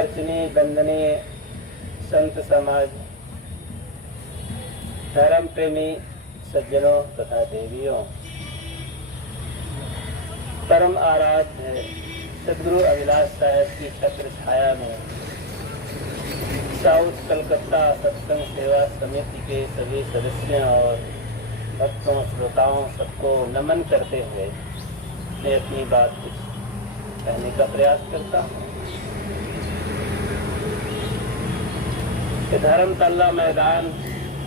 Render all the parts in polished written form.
अर्चनीय वंदनीय संत समाज, धर्म प्रेमी सज्जनों तथा देवियों, परम आराध्य सदगुरु अभिलाष साहब की छत्र छाया में साउथ कलकत्ता सत्संग सेवा समिति के सभी सदस्यों और भक्तों श्रोताओं सबको नमन करते हुए मैं अपनी बात कुछ कहने का प्रयास करता हूँ। ये धर्मतल्ला मैदान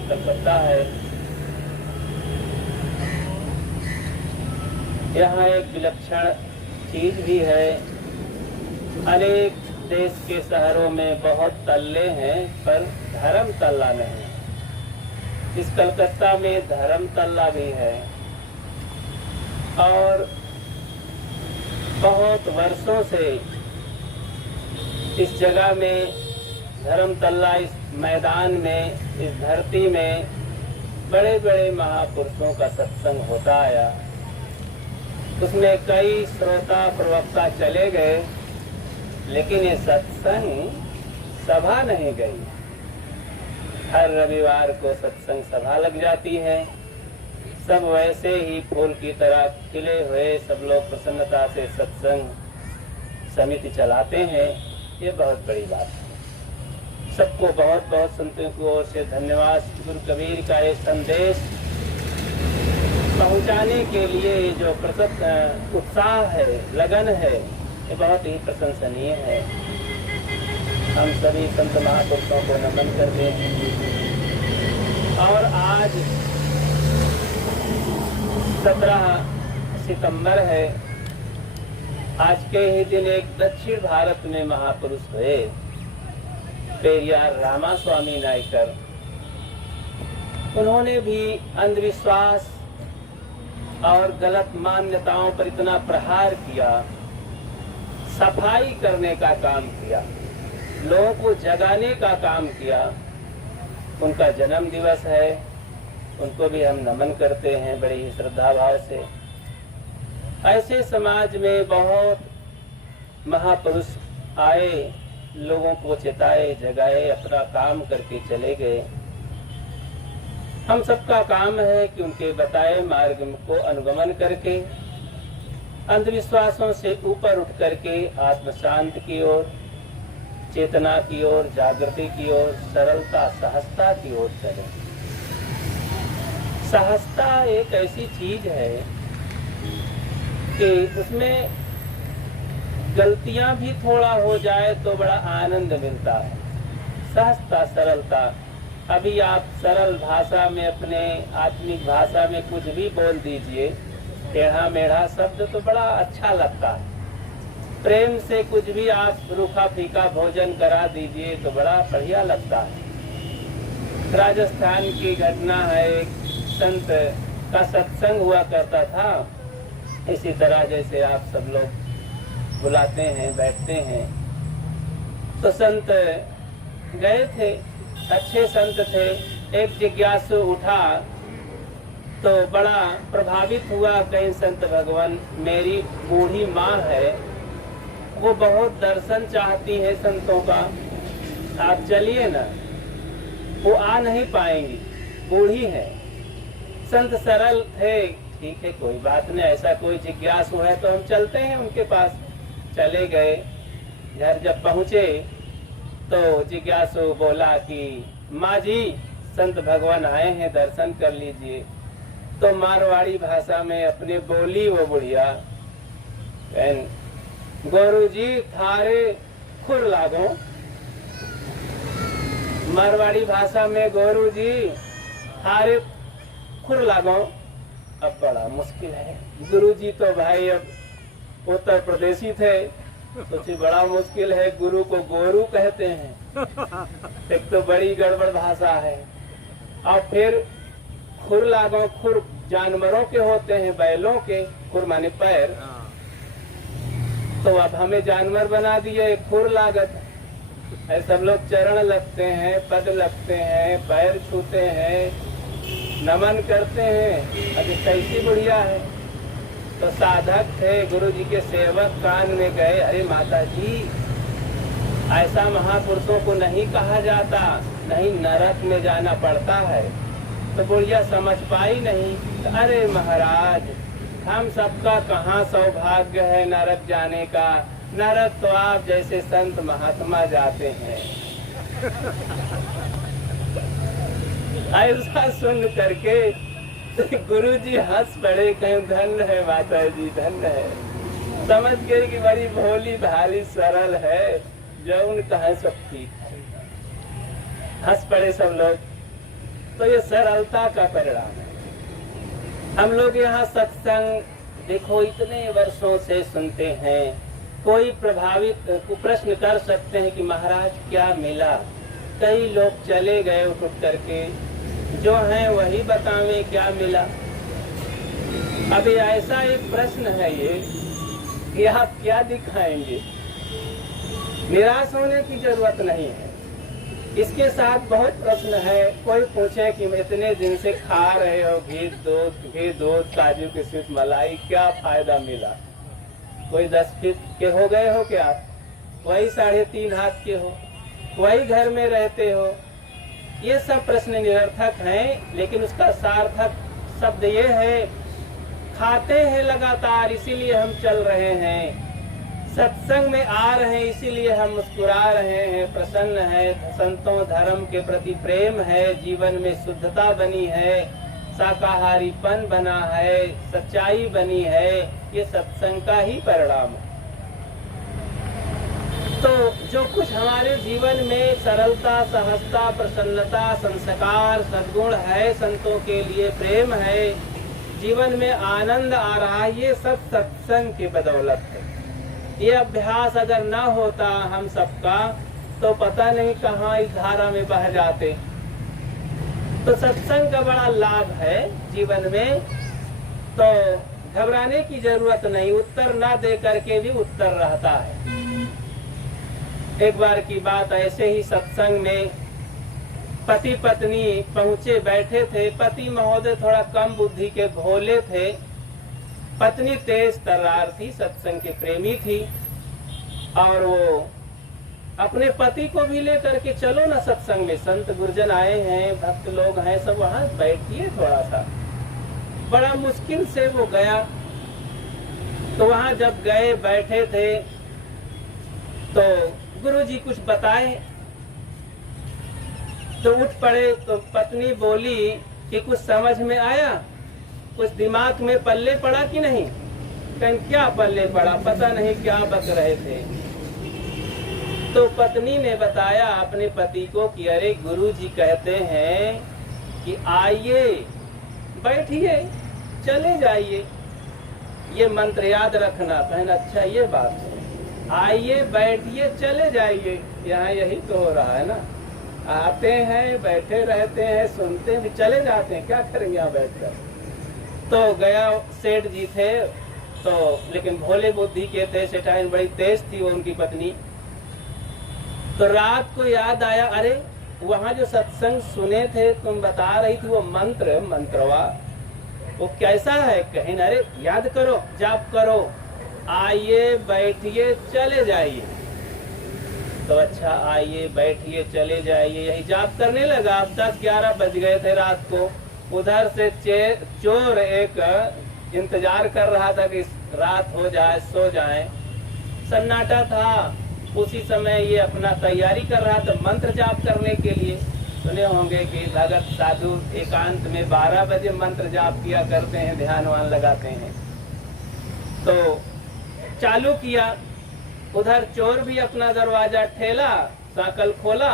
कलकत्ता है। यहाँ एक विलक्षण चीज भी है। अनेक देश के शहरों में बहुत तल्ले हैं पर धर्म तल्ला नहीं। इस कलकत्ता में धर्म तल्ला भी है और बहुत वर्षों से इस जगह में धर्मतल्ला इस मैदान में, इस धरती में बड़े बड़े महापुरुषों का सत्संग होता आया। उसमें कई श्रोता प्रवक्ता चले गए, लेकिन ये सत्संग सभा नहीं गई। हर रविवार को सत्संग सभा लग जाती है। सब वैसे ही फूल की तरह खिले हुए सब लोग प्रसन्नता से सत्संग समिति चलाते हैं। ये बहुत बड़ी बात है। सबको बहुत बहुत संतों की ओर से धन्यवाद। गुरु कबीर का ये संदेश पहुंचाने के लिए जो उत्साह है, लगन है, ये बहुत ही प्रशंसनीय है। हम सभी संत महापुरुषों को नमन करते हैं। और आज 17 सितंबर है। आज के ही दिन एक दक्षिण भारत में महापुरुष हुए, पेरियार रामास्वामी नायकर। उन्होंने भी अंधविश्वास और गलत मान्यताओं पर इतना प्रहार किया, सफाई करने का काम किया, लोगों को जगाने का काम किया। उनका जन्म दिवस है, उनको भी हम नमन करते हैं बड़े ही श्रद्धा भाव से। ऐसे समाज में बहुत महापुरुष आए, लोगों को चेताए, जगाए, अपना काम करके चले गए। हम सबका काम है कि उनके बताए मार्ग को अनुगमन करके अंधविश्वासों से ऊपर उठ करके आत्म शांति की ओर, चेतना की ओर, जागृति की ओर, सरलता सहजता की ओर चले। सहजता एक ऐसी चीज है कि उसमें गलतियां भी थोड़ा हो जाए तो बड़ा आनंद मिलता है। सहजता, सरलता। अभी आप सरल भाषा में, अपने आत्मिक भाषा में कुछ भी बोल दीजिए, टेढ़ा मेढ़ा शब्द तो बड़ा अच्छा लगता है। प्रेम से कुछ भी आप रूखा फीका भोजन करा दीजिए तो बड़ा बढ़िया लगता है। राजस्थान की घटना है, एक संत का सत्संग हुआ करता था। इसी तरह जैसे आप सब लोग बुलाते हैं, बैठते हैं, तो संत गए थे, अच्छे संत थे। एक जिज्ञासु उठा तो बड़ा प्रभावित हुआ। कहीं संत भगवान, मेरी बूढ़ी माँ है, वो बहुत दर्शन चाहती है संतों का, आप चलिए ना। वो आ नहीं पाएंगी, बूढ़ी है। संत सरल थे, ठीक है कोई बात नहीं, ऐसा कोई जिज्ञासु है तो हम चलते हैं उनके पास। चले गए। घर जब पहुँचे तो जिज्ञासु बोला कि माँ जी, संत भगवान आए हैं, दर्शन कर लीजिए। तो मारवाड़ी भाषा में अपने बोली वो बुढ़िया, गुरु जी थारे खुर लागो। मारवाड़ी भाषा में गुरु जी थारे खुर लागो। अब बड़ा मुश्किल है। गुरु जी तो भाई अब उत्तर प्रदेशी थे, सोचिए बड़ा मुश्किल है। गुरु को गोरू कहते हैं, एक तो बड़ी गड़बड़ भाषा है। और फिर खुर लागो, खुर जानवरों के होते हैं, बैलों के, खुर माने पैर। तो अब हमें जानवर बना दिए, खुर लागत। ऐसे सब लोग चरण लगते हैं, पद लगते हैं, पैर छूते हैं, नमन करते हैं। अभी कैसी बुढ़िया है। तो साधक थे, गुरु जी के सेवक कान में गए, अरे माता जी ऐसा महापुरुषों को नहीं कहा जाता, नहीं नरक में जाना पड़ता है। तो बुढ़िया समझ पाई नहीं। तो अरे महाराज, हम सबका कहाँ सौभाग्य है नरक जाने का, नरक तो आप जैसे संत महात्मा जाते हैं। ऐसा सुन करके गुरुजी हंस पड़े, कहीं धन्य है माता जी, धन्य है। समझ गए कि बड़ी भोली भाली सरल है, जो उनका है सब ठीक है। हंस पड़े सब लोग। तो ये सरलता का परिणाम है। हम लोग यहाँ सत्संग देखो इतने वर्षों से सुनते हैं। कोई प्रभावित प्रश्न कर सकते हैं कि महाराज क्या मिला। कई लोग चले गए उठ करके, जो हैं वही बतावें क्या मिला। अभी ऐसा एक प्रश्न है ये कि आप क्या दिखाएंगे। निराश होने की जरूरत नहीं है। इसके साथ बहुत प्रश्न है। कोई पूछे कि इतने दिन से खा रहे हो घी दूध काजू किशमिश मलाई, क्या फायदा मिला। कोई 10 फीट के हो गए हो क्या, वही 3.5 हाथ के हो, वही घर में रहते हो। ये सब प्रश्न निरर्थक हैं, लेकिन उसका सार्थक शब्द ये है, खाते हैं लगातार इसीलिए हम चल रहे हैं, सत्संग में आ रहे हैं इसीलिए हम मुस्कुरा रहे हैं, प्रसन्न है, संतों धर्म के प्रति प्रेम है, जीवन में शुद्धता बनी है, शाकाहारीपन बना है, सच्चाई बनी है। ये सत्संग का ही परिणाम है। तो जो कुछ हमारे जीवन में सरलता, सहजता, प्रसन्नता, संस्कार, सद्गुण है, संतों के लिए प्रेम है, जीवन में आनंद आ रहा है, ये सब सत्संग की बदौलत है। ये अभ्यास अगर ना होता हम सबका, तो पता नहीं कहाँ इस धारा में बह जाते। तो सत्संग का बड़ा लाभ है जीवन में। तो घबराने की जरूरत नहीं, उत्तर ना दे करके भी उत्तर रहता है। एक बार की बात, ऐसे ही सत्संग में पति पत्नी पहुंचे बैठे थे। पति महोदय थोड़ा कम बुद्धि के भोले थे, पत्नी तेज तर्रार थी, सत्संग के प्रेमी थी। और वो अपने पति को भी लेकर के चलो ना सत्संग में, संत गुरजन आए हैं, भक्त लोग हैं, सब वहां बैठिए थोड़ा सा। बड़ा मुश्किल से वो गया। तो वहां जब गए बैठे थे तो गुरुजी कुछ बताए, तो उठ पड़े। तो पत्नी बोली कि कुछ समझ में आया, कुछ दिमाग में पल्ले पड़ा कि नहीं। कहीं क्या पल्ले पड़ा, पता नहीं क्या बक रहे थे। तो पत्नी ने बताया अपने पति को कि अरे गुरुजी कहते हैं कि आइए बैठिए चले जाइए, ये मंत्र याद रखना। कहना अच्छा ये बात है, आइए बैठिए चले जाइए। यहाँ यही तो हो रहा है ना, आते हैं बैठे रहते हैं, सुनते हैं, चले जाते हैं, क्या करेंगे यहाँ बैठकर। तो गया, सेठ जी थे तो, लेकिन भोले बुद्धि के थे, सेठाइन बड़ी तेज थी वो उनकी पत्नी। तो रात को याद आया, अरे वहाँ जो सत्संग सुने थे तुम बता रही थी, वो मंत्रवा वो कैसा है। कहीं अरे याद करो, जाप करो, आइए बैठिए चले जाइए। तो अच्छा आइए बैठिए चले जाइए, यही जाप करने लगा। अब 10-11 बज गए थे रात को। उधर से चोर एक इंतजार कर रहा था कि रात हो जाए, सो जाए। सन्नाटा था। उसी समय ये अपना तैयारी कर रहा था मंत्र जाप करने के लिए। सुने होंगे कि भगत साधु एकांत में 12 बजे मंत्र जाप किया करते हैं, ध्यानवान लगाते हैं। तो चालू किया। उधर चोर भी अपना दरवाजा ठेला, साकल खोला,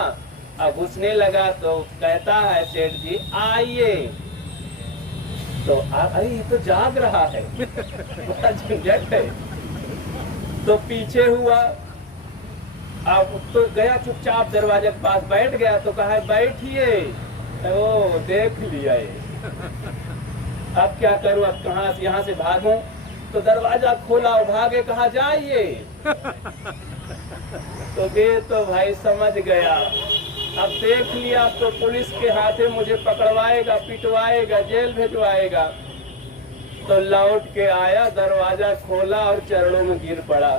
अब घुसने लगा। तो कहता है सेठ जी आइए। तो अरे ये तो जाग रहा है, बड़ा झंझट है। तो पीछे हुआ, अब तो गया चुपचाप दरवाजे के पास बैठ गया। तो कहा बैठिए। ओ देख लिया ये, अब क्या करूं, अब कहाँ से यहाँ से भागूं। तो दरवाजा खोला और भागे, कहा जाइए। तो ये तो भाई समझ गया, अब देख लिया, अब तो पुलिस के हाथे मुझे पकड़वाएगा, पिटवाएगा, जेल भिजवाएगा। तो लौट के आया, दरवाजा खोला और चरणों में गिर पड़ा।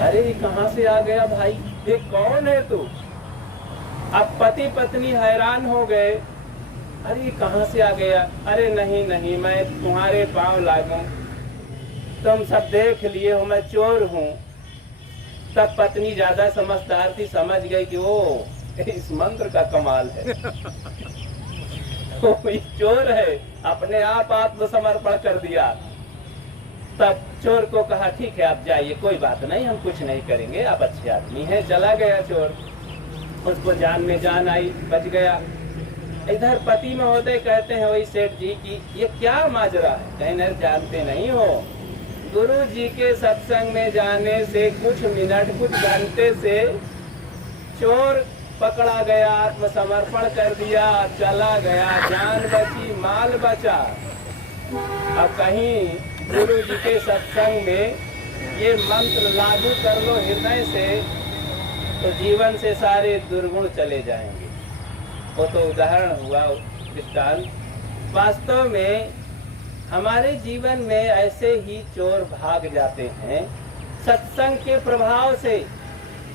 अरे ये कहाँ से आ गया भाई। ये कौन है तू? अब पति पत्नी हैरान हो गए, अरे कहाँ से आ गया? अरे नहीं नहीं, मैं तुम्हारे पांव लागूं, तुम सब देख लिए हो मैं चोर हूँ। तब पत्नी ज्यादा समझदार थी, समझ गई कि वो इस मंत्र का कमाल है। वो चोर है, अपने आप आत्मसमर्पण कर दिया। तब चोर को कहा ठीक है आप जाइए, कोई बात नहीं, हम कुछ नहीं करेंगे, आप अच्छे आदमी हैं। चला गया चोर, उसको जान में जान आई, बच गया। इधर पति महोदय कहते हैं वही सेठ जी की ये क्या माजरा है? कहने जानते नहीं हो, गुरु जी के सत्संग में जाने से कुछ मिनट कुछ घंटे से चोर पकड़ा गया, आत्मसमर्पण कर दिया, चला गया, जान बची, माल बचा। अब कहीं गुरु जी के सत्संग में ये मंत्र लागू कर लो हृदय से तो जीवन से सारे दुर्गुण चले जाएंगे। वो तो उदाहरण हुआ, दृष्टांत। वास्तव में हमारे जीवन में ऐसे ही चोर भाग जाते हैं। सत्संग के प्रभाव से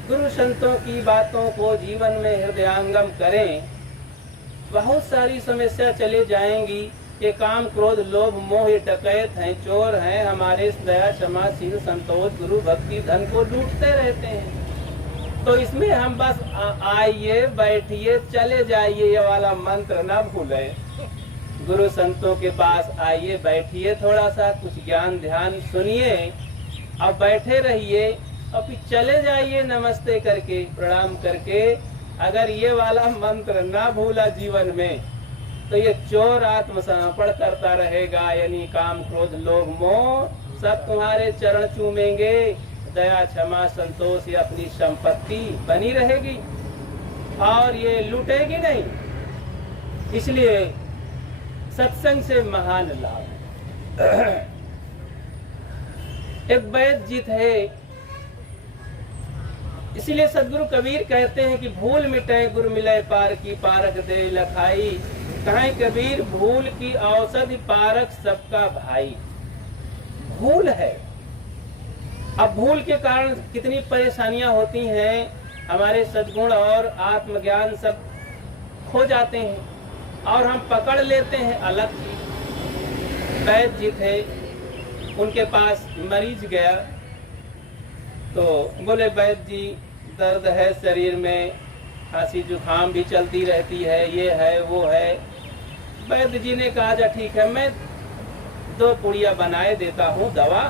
गुरु संतों की बातों को जीवन में हृदयांगम करें, बहुत सारी समस्या चले जाएंगी। ये काम क्रोध लोभ मोह ये डकैत हैं, चोर हैं, हमारे दया क्षमा शील संतोष गुरु भक्ति धन को लूटते रहते हैं। तो इसमें हम बस आइए बैठिए चले जाइए ये वाला मंत्र न भूलें। गुरु संतों के पास आइए बैठिए, थोड़ा सा कुछ ज्ञान ध्यान सुनिए, अब बैठे रहिए और फिर चले जाइए नमस्ते करके, प्रणाम करके। अगर ये वाला मंत्र ना भूला जीवन में तो ये चोर आत्मसमर्पण करता रहेगा, यानी काम क्रोध लोभ मोह सब तुम्हारे चरण चूमेंगे। दया क्षमा संतोष ये अपनी संपत्ति बनी रहेगी और ये लूटेगी नहीं। इसलिए सत्संग से महान लाभ। एक वैद्य जी थे, इसीलिए सदगुरु कबीर कहते हैं कि भूल मिटे गुरु मिले पार की, पारक दे लखाई। कहें कबीर भूल की औषधि पारक सबका भाई। भूल है, अब भूल के कारण कितनी परेशानियां होती हैं, हमारे सद्गुण और आत्मज्ञान सब खो जाते हैं और हम पकड़ लेते हैं अलग चीज। वैद्य जी थे, उनके पास मरीज गया तो बोले वैद्य जी दर्द है शरीर में, खांसी जुकाम भी चलती रहती है, ये है वो है। वैद्य जी ने कहा जा ठीक है, मैं 2 पुड़िया बनाए देता हूँ दवा।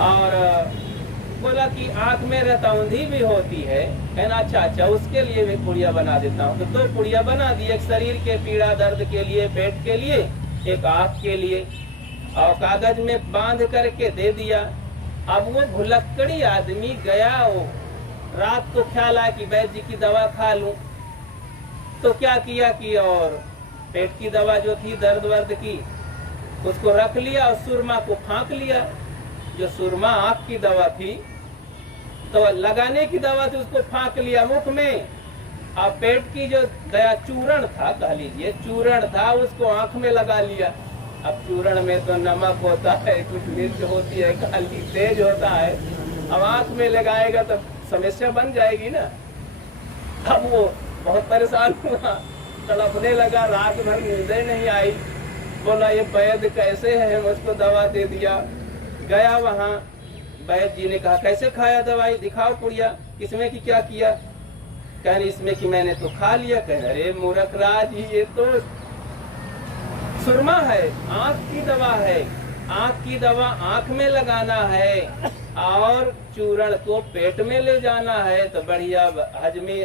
और बोला कि आंख में रतौंधी भी होती है। कहना अच्छा अच्छा, उसके लिए भी पुड़िया बना देता हूँ। तो 2 पुड़िया बना दी, एक शरीर के पीड़ा दर्द के लिए पेट के लिए, एक आंख के लिए, और कागज में बांध करके दे दिया। अब वो भुलक्कड़ी आदमी गया, वो रात को ख्याल आया कि वैद्य जी की दवा खा लूं, तो क्या किया कि और पेट की दवा जो थी दर्द वर्द की उसको रख लिया और सुरमा को फाँक लिया। जो सुरमा आँख की दवा थी तो लगाने की दवा थी उसको फाँक लिया मुख में, और पेट की जो दया चूरण था, कह लीजिए चूरण था, उसको आँख में लगा लिया। अब चूरण में तो नमक होता है, कुछ मिर्च होती है, काली तेज होता है, अब आँख में लगाएगा तो समस्या बन जाएगी ना। अब वो बहुत परेशान हुआ, तड़पने लगा, रात भर नींदें नहीं आई। बोला ये वैद्य कैसे है, मुझको दवा दे दिया। गया वहाँ, वैद्य जी ने कहा कैसे खाया दवाई, दिखाओ पुड़िया, इसमें कि क्या किया? कहने इसमें कि मैंने तो खा लिया। कहने अरे मूर्ख राज, ये तो सुरमा है, आँख की दवा है, आँख की दवा आँख में लगाना है और चूरण को पेट में ले जाना है, तो बढ़िया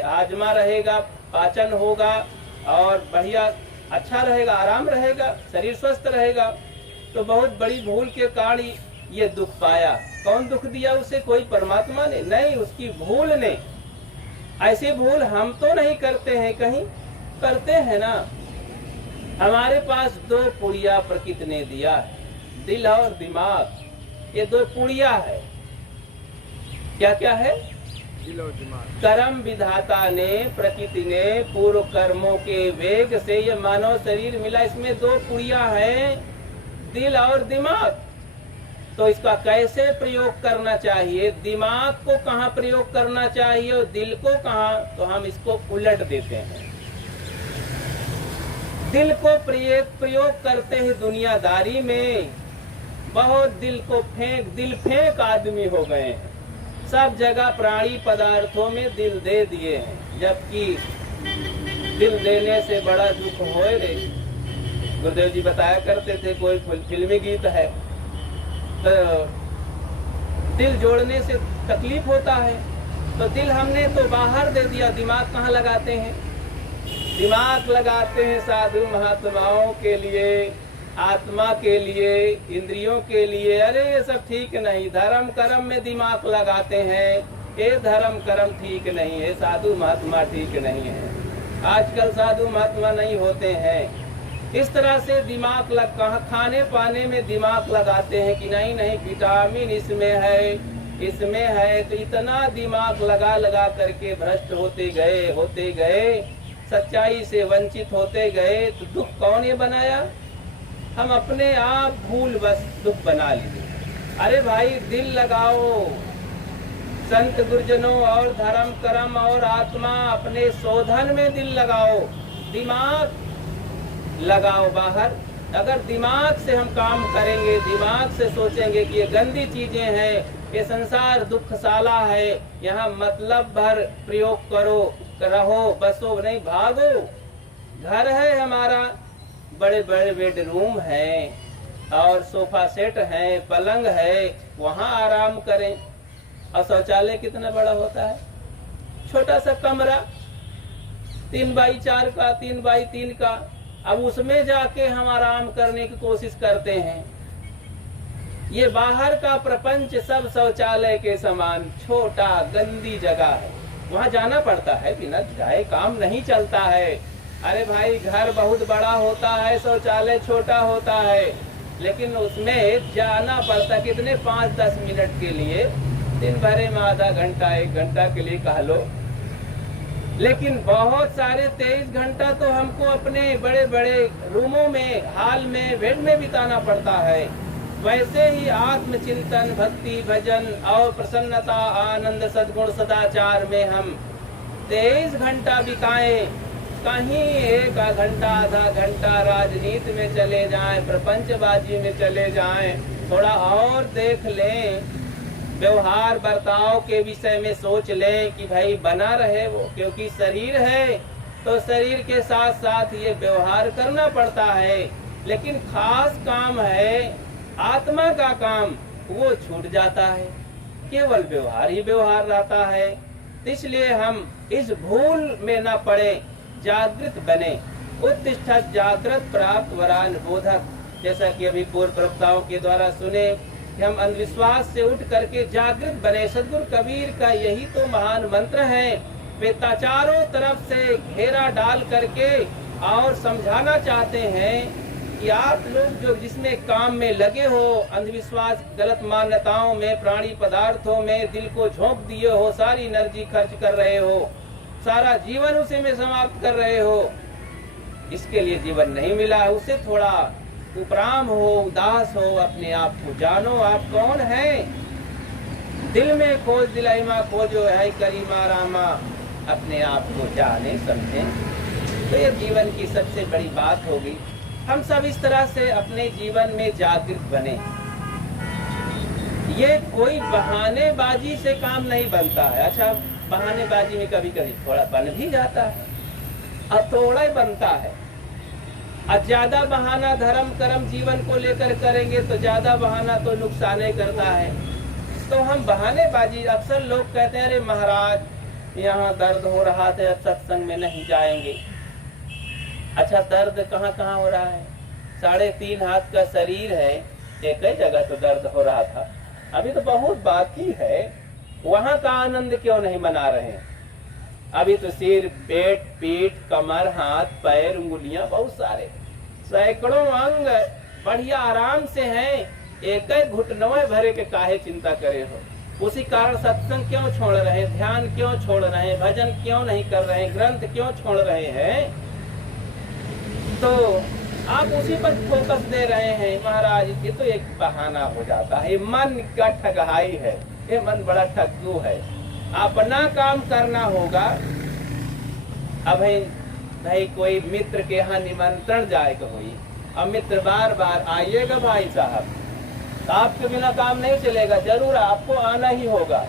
हाजमा रहेगा, पाचन होगा और बढ़िया अच्छा रहेगा, आराम रहेगा, शरीर स्वस्थ रहेगा। तो बहुत बड़ी भूल के कारण ये दुख पाया। कौन दुख दिया उसे? कोई परमात्मा ने नहीं, उसकी भूल ने। ऐसी भूल हम तो नहीं करते हैं, कहीं करते हैं ना। हमारे पास 2 पुड़िया प्रकृति ने दिया है, दिल और दिमाग, ये 2 पुड़िया है। क्या क्या है? दिल और दिमाग। कर्म विधाता ने, प्रकृति ने पूर्व कर्मों के वेग से ये मानव शरीर मिला। इसमें 2 पुड़िया है, दिल और दिमाग। तो इसका कैसे प्रयोग करना चाहिए, दिमाग को कहाँ प्रयोग करना चाहिए और दिल को कहाँ, तो हम इसको उलट देते हैं। दिल को प्रयोग करते हैं दुनियादारी में, बहुत दिल फेंक आदमी हो गए हैं। सब जगह प्राणी पदार्थों में दिल दे दिए हैं, जबकि दिल देने से बड़ा दुख होए रे। गुरुदेव जी बताया करते थे, कोई फिल्मी गीत है तो दिल जोड़ने से तकलीफ होता है, तो दिल हमने तो बाहर दे दिया, दिमाग कहाँ लगाते हैं? दिमाग लगाते हैं साधु महात्माओं के लिए, आत्मा के लिए, इंद्रियों के लिए। अरे ये सब ठीक नहीं, धर्म कर्म में दिमाग लगाते हैं, ये धर्म कर्म ठीक नहीं है, साधु महात्मा ठीक नहीं है। आजकल साधु महात्मा नहीं होते हैं। इस तरह से दिमाग खाने पाने में दिमाग लगाते हैं कि नहीं नहीं विटामिन इसमें है, तो इतना दिमाग लगा करके भ्रष्ट होते गए, सच्चाई से वंचित होते गए। तो दुख कौन ये बनाया? हम अपने आप भूल बस दुख बना लिए। अरे भाई दिल लगाओ, संत गुरुजनों और धर्म कर्म और आत्मा अपने शोधन में दिल लगाओ, दिमाग लगाओ बाहर। अगर दिमाग से हम काम करेंगे, दिमाग से सोचेंगे कि ये गंदी चीजें हैं, ये संसार दुखशाला है, यहाँ मतलब भर प्रयोग करो, रहो, बसो नहीं, भागो। घर है हमारा, बड़े बड़े बेडरूम हैं और सोफा सेट है, पलंग है, वहाँ आराम करें। और शौचालय कितना बड़ा होता है, छोटा सा कमरा 3x4 का, 3x3 का। अब उसमें जाके हम आराम करने की कोशिश करते हैं। ये बाहर का प्रपंच सब शौचालय के समान छोटा गंदी जगह है, वहाँ जाना पड़ता है, बिना जाए काम नहीं चलता है। अरे भाई घर बहुत बड़ा होता है, शौचालय छोटा होता है, लेकिन उसमें जाना पड़ता कितने 5-10 मिनट के लिए, दिन भरे में आधा घंटा 1 घंटा के लिए कह लो। लेकिन बहुत सारे 23 घंटा तो हमको अपने बड़े बड़े रूमों में, हाल में, बेड में बिताना पड़ता है। वैसे ही आत्मचिंतन, भक्ति, भजन और प्रसन्नता, आनंद, सद्गुण, सदाचार में हम 23 घंटा बिताएं। कहीं 1 घंटा, आधा घंटा राजनीति में चले जाएं, प्रपंचबाजी में चले जाएं, थोड़ा और देख लें, व्यवहार बर्ताव के विषय में सोच लें कि भाई बना रहे वो, क्योंकि शरीर है तो शरीर के साथ साथ ये व्यवहार करना पड़ता है। लेकिन खास काम है आत्मा का काम, वो छूट जाता है, केवल व्यवहार ही व्यवहार रहता है। इसलिए हम इस भूल में न पड़े, जागृत बने। उत्तिष्ठत् जागृत प्राप्त वरान बोधक, जैसा कि अभी पूर्व प्रवक्ताओं के द्वारा सुने कि हम अंधविश्वास से उठ करके जागृत बने। सदगुरु कबीर का यही तो महान मंत्र है। वे चारों तरफ से घेरा डाल करके और समझाना चाहते हैं कि आप लोग जो जिसमें काम में लगे हो, अंधविश्वास, गलत मान्यताओं में, प्राणी पदार्थों में दिल को झोंक दिए हो, सारी एनर्जी खर्च कर रहे हो, सारा जीवन उसी में समाप्त कर रहे हो, इसके लिए जीवन नहीं मिला है। उससे थोड़ा उपराम हो, उदास हो, अपने आप को जानो आप कौन है। दिल में खोज दिलाइमा खोजो है करीमा रामा, अपने आप को जाने समझे। तो ये जीवन की सबसे बड़ी बात होगी। हम सब इस तरह से अपने जीवन में जागृत बने। ये कोई बहानेबाजी से काम नहीं बनता है। अच्छा, बहानेबाजी में कभी कभी थोड़ा बन भी जाता है और थोड़ा ही बनता है। और ज्यादा बहाना धर्म कर्म जीवन को लेकर करेंगे तो ज्यादा बहाना तो नुकसान ही करता है। तो हम बहानेबाजी, अक्सर लोग कहते हैं अरे महाराज यहाँ दर्द हो रहा था, अब सत्संग में नहीं जाएंगे। अच्छा, दर्द कहाँ कहाँ हो रहा है? 3.5 हाथ का शरीर है, एक ही जगह तो दर्द हो रहा था, अभी तो बहुत बाकी है। वहाँ का आनंद क्यों नहीं मना रहे हैं? अभी तो सिर, पेट, पीठ, कमर, हाथ, पैर, उंगलियां, बहुत सारे सैकड़ों अंग बढ़िया आराम से हैं। एक ही घुटनों भरे के काहे चिंता करे हो? उसी कारण सत्संग क्यों छोड़ रहे हैं, ध्यान क्यों छोड़ रहे हैं, भजन क्यों नहीं कर रहे हैं, ग्रंथ क्यों छोड़ रहे हैं? तो आप उसी पर फोकस दे रहे हैं। महाराज ये तो एक बहाना हो जाता है, ये मन का ठगहाई है, ये मन बड़ा ठग्गू है। अपना काम करना होगा। अब भाई कोई मित्र के यहाँ निमंत्रण जाएगा हुई, अब मित्र बार बार आइएगा भाई साहब, तो आपके बिना काम नहीं चलेगा, जरूर आपको आना ही होगा।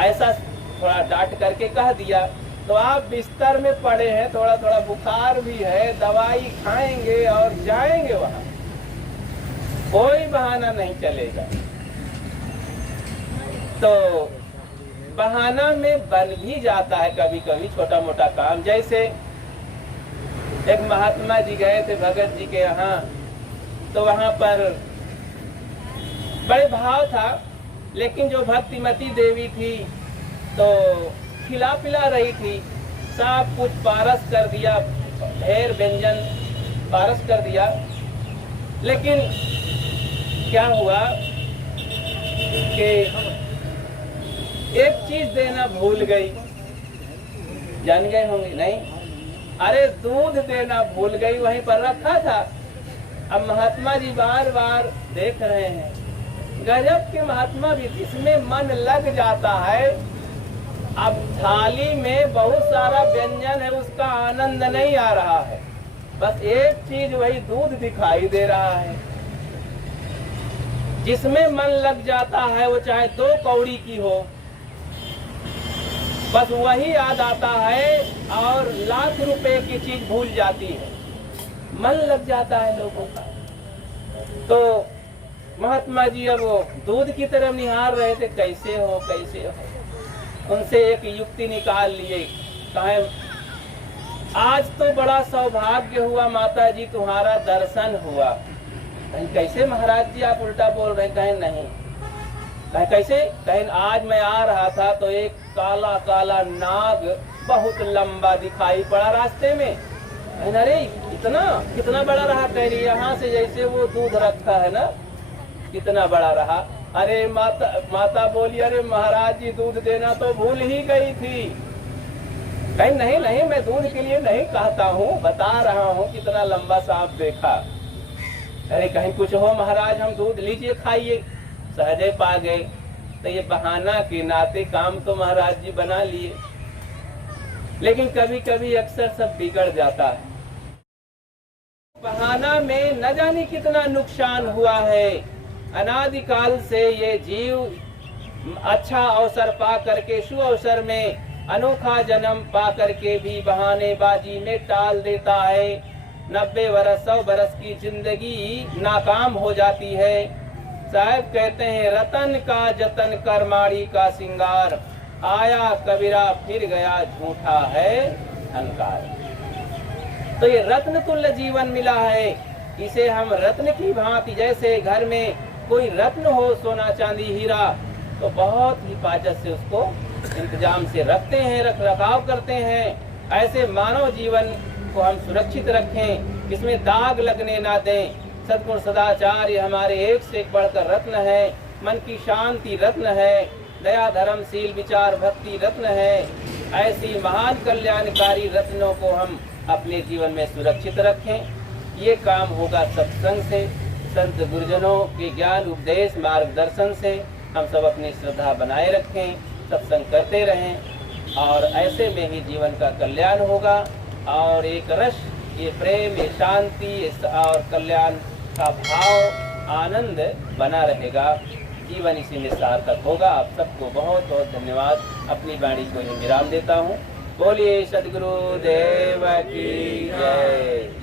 ऐसा थोड़ा डांट करके कह दिया तो आप बिस्तर में पड़े हैं, थोड़ा थोड़ा बुखार भी है, दवाई खाएंगे और जाएंगे वहां, कोई बहाना नहीं चलेगा। तो बहाना में बन भी जाता है कभी कभी छोटा मोटा काम। जैसे एक महात्मा जी गए थे भगत जी के यहाँ, तो वहां पर बड़े भाव था, लेकिन जो भक्तिमती देवी थी तो खिला पिला रही थी, सब कुछ पारस कर दिया, ढेर व्यंजन पारस कर दिया, लेकिन क्या हुआ कि एक चीज देना भूल गई। जान गए होंगे नहीं? अरे दूध देना भूल गई, वहीं पर रखा था। अब महात्मा जी बार बार देख रहे हैं, गजब के महात्मा भी, जिसमें मन लग जाता है। अब थाली में बहुत सारा व्यंजन है, उसका आनंद नहीं आ रहा है, बस एक चीज वही दूध दिखाई दे रहा है। जिसमें मन लग जाता है वो चाहे 2 कौड़ी की हो, बस वही याद आता है और लाख रुपए की चीज भूल जाती है। मन लग जाता है लोगों का। तो महात्मा जी अब वो दूध की तरफ निहार रहे थे, कैसे हो कैसे हो। उनसे एक युक्ति निकाल लिए, कहे आज तो बड़ा सौभाग्य हुआ माता जी, तुम्हारा दर्शन हुआ। कहीं कैसे महाराज जी आप उल्टा बोल रहे हैं? कहें नहीं। कहें कैसे? कहें आज मैं आ रहा था तो एक काला काला नाग बहुत लंबा दिखाई पड़ा रास्ते में। कहें अरे इतना कितना बड़ा रहा? कह रही यहाँ से जैसे वो दूध रखा है ना, कितना बड़ा रहा। अरे माता बोली, अरे महाराज जी दूध देना तो भूल ही गई थी। कहीं नहीं नहीं, मैं दूध के लिए नहीं कहता हूँ, बता रहा हूँ कितना लंबा सांप देखा। अरे कहीं कुछ हो महाराज, हम दूध लीजिए खाइए। सहजे पा गए। तो ये बहाना के नाते काम तो महाराज जी बना लिए, लेकिन कभी कभी अक्सर सब बिगड़ जाता है। बहाना में न जाने कितना नुकसान हुआ है। अनादिकाल से ये जीव अच्छा अवसर पा करके, शुभ अवसर में अनोखा जन्म पा करके भी बहानेबाजी में टाल देता है। 90 वर्ष 100 वर्ष की जिंदगी नाकाम हो जाती है। साहब कहते हैं, रतन का जतन करमाड़ी का सिंगार, आया कबीरा फिर गया झूठा है अहंकार। तो ये रत्न तुल्य जीवन मिला है, इसे हम रत्न की भांति, जैसे घर में कोई रत्न हो, सोना चांदी हीरा, तो बहुत हिफाजत से उसको इंतजाम से रखते हैं, रख रखाव करते हैं। ऐसे मानव जीवन को हम सुरक्षित रखें, इसमें दाग लगने ना दें। सद्गुण सदाचार्य हमारे एक से एक बढ़कर रत्न है। मन की शांति रत्न है, दया धर्म शील विचार भक्ति रत्न है। ऐसी महान कल्याणकारी रत्नों को हम अपने जीवन में सुरक्षित रखें। ये काम होगा सत्संग से, संत गुरुजनों के ज्ञान उपदेश मार्गदर्शन से। हम सब अपनी श्रद्धा बनाए रखें, सत्संग करते रहें, और ऐसे में ही जीवन का कल्याण होगा। और एक रस, ये प्रेम, ये शांति और कल्याण का भाव, आनंद बना रहेगा। जीवन इसी में सार्थक होगा। आप सबको बहुत बहुत धन्यवाद। अपनी वाणी को ही विराम देता हूँ। बोलिए सद्गुरु देव की जय।